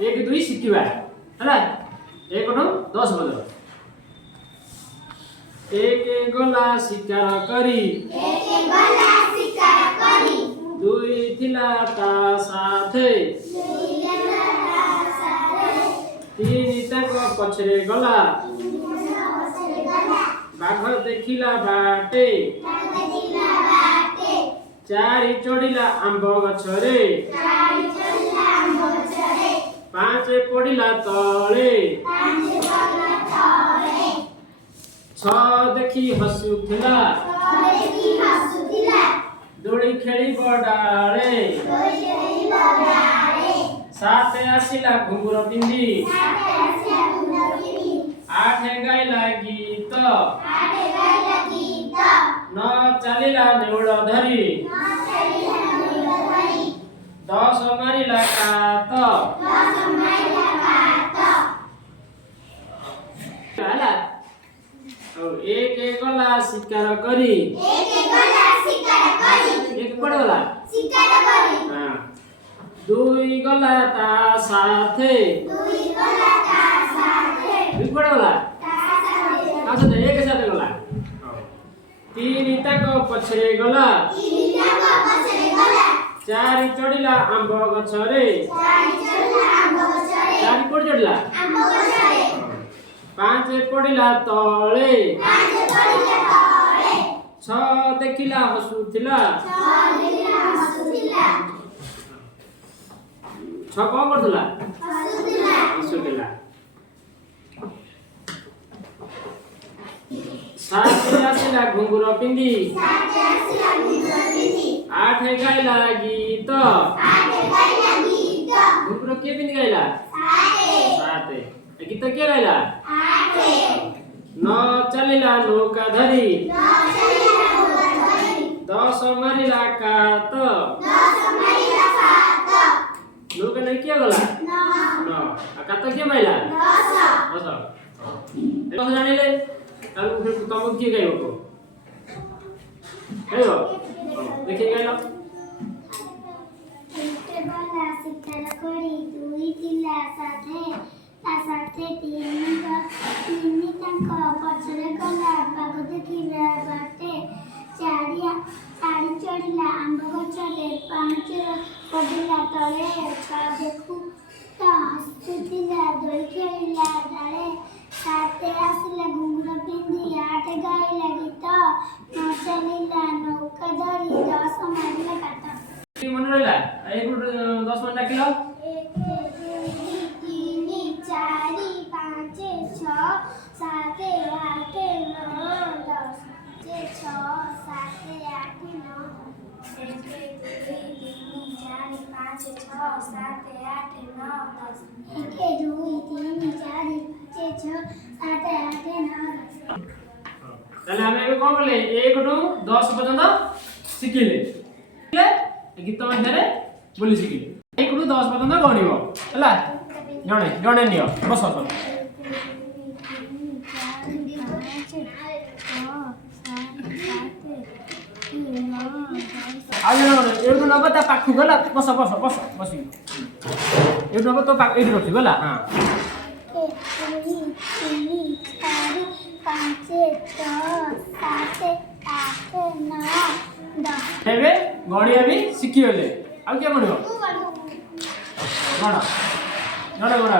एक दुई शिखा है एक 10 बज एक गला शिकार करी दुई थिला ता साथे तीन ताक पछरे गला बाघ देखिला बाटे चारि चढ़िला आंब गछरे पांच पड़िला तले छ देखि हसुथिला दोड़ी खेली बडाले सात आसिला घुंगुर पिंदी आठ गाइला गीत न चलिला नेउड धरी 10 मारिला कात एक गला शिकार करी एक पड़ गला हां दुई गला ता साथे दुई पड़ गला अच्छा तो एक साथ गला तीन तक पछरे गला चारि चढ़िला आंब गछरे चारि पड़ चढ़िला पांच पड़िला तले छ देखिला हसुथिला छ कौन करथुला हसुथिला सात आसिला घुंगुर पिंदी आठ गाइला गीत घुंगुर के पिंदी गाइला सात गीत के गाइला न चलिला नौका धरी 10 मारिला कात नौका नहीं किया गला न कात के माइला 10 जानिले तालु फिर तुम के गाइबो को गाइबो देखि गाइलो एक गला शिकार करी दुई थिला साथे ता साथे तीन ताक पछरे गला बाघ देखिला बाटे चारि चढ़िला आंब गछरे पांच पड़िला तले छ देखु ता हसुथिला दोई खेलिला डाले सात आसिला घुंगुर पिंदी आठ गाइला गीत न चलिला नौका धरी 10 मारिला कात मन रहिला एक 10 मिनट डाकिलो 1 2 3 4 5 6 7 8 9 10 6 7 8 9 1 2 3 4 5 6 7 8 9 10 1 2 3 4 5 6 7 8 9 10 ताले हमें एबे कोन करले 1 टू 10 पर्यंत शिखिले गीत मध्यरे बोली शिखिले 1 टू 10 पर्यंत गणिबो हला जणे नियो बस बस आयो एडु नब ता पाखु गला बस बस बस बसी एडु नब तो पाख एडु रखि गला हां 1 2 3 4 5 6 7 8 9 10 एबे गणिया भी शिखि होले आ के गणियो गण गण गण